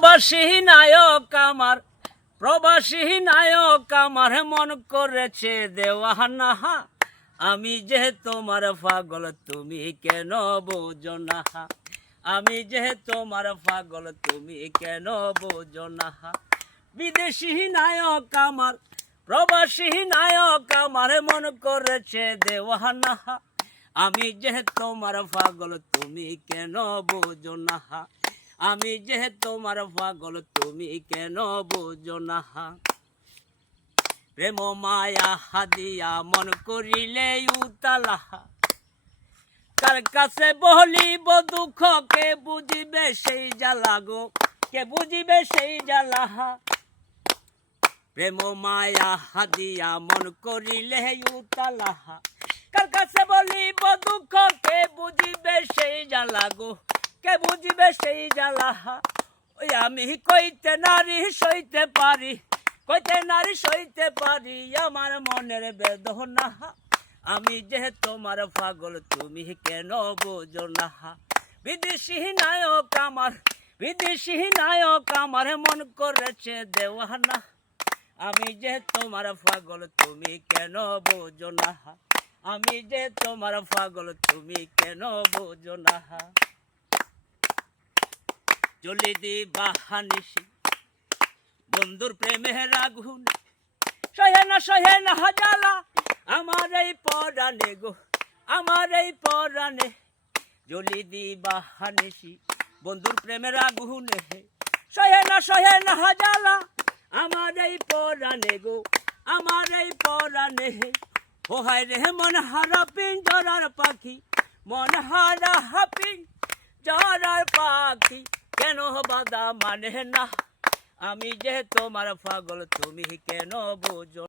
প্রবাসী নায়ক আমার, প্রবাসী নায়ক আমার মন করেছে দেওয়ানা। আমি যে তোমার পাগল তুমি কেন বোঝো না, আমি যে তোমার পাগল তুমি কেন বোঝো না। বিদেশি নায়ক আমার, প্রবাসী নায়ক আমার মন করেছে দেওয়ানা। আমি যে তোমার পাগল তুমি কেন বোঝো না, আমি যে তোমার পাগল তুমি কেন বোঝো না। প্রেম মায়া হাদিয়া মন করিলে উতালা, কার কাছে বলিব দুঃখ কে বুঝিবে সেই জ্বালা গো, কে বুঝিবে সেই জ্বালা। প্রেম মায়া হাদিয়া মন করিলে উতালা, কার কাছে বলিব দুঃখ কে বুঝিবে সেই জ্বালা গো, কে বুঝিবে সেই জ্বালা। ওই আমি কইতে নারী সইতে পারি, কইতে নারী সইতে পারি আমার মনের বেদনা। আমি যে তোমার পাগল তুমি কেন বোঝো না। বিদেশি নায়ক আমার, বিদেশি নায়ক আমার মন করেছে দেওয়ানা। আমি যে তোমার পাগল তুমি কেন বোঝো না, আমি যে তোমার পাগল তুমি কেন বোঝো না। চলি দিবাহানিসি বন্ধুর প্রেমের আগুন, সহে না জ্বালা আমার এই পরাণে গো, আমার এই পরাণে। জলি দিবাহানিসি বন্ধুর প্রেমের আগুনে, সহে না জ্বালা আমার এই পরাণে গো, আমার এই পরাণে। ও হায় রে মন হারা পিঞ্জরার পাখি, মন হারা পিঞ্জরার পাখি কেন বাধা মানে না। আমি যে তোমার পাগল তুমি কেন বোঝো।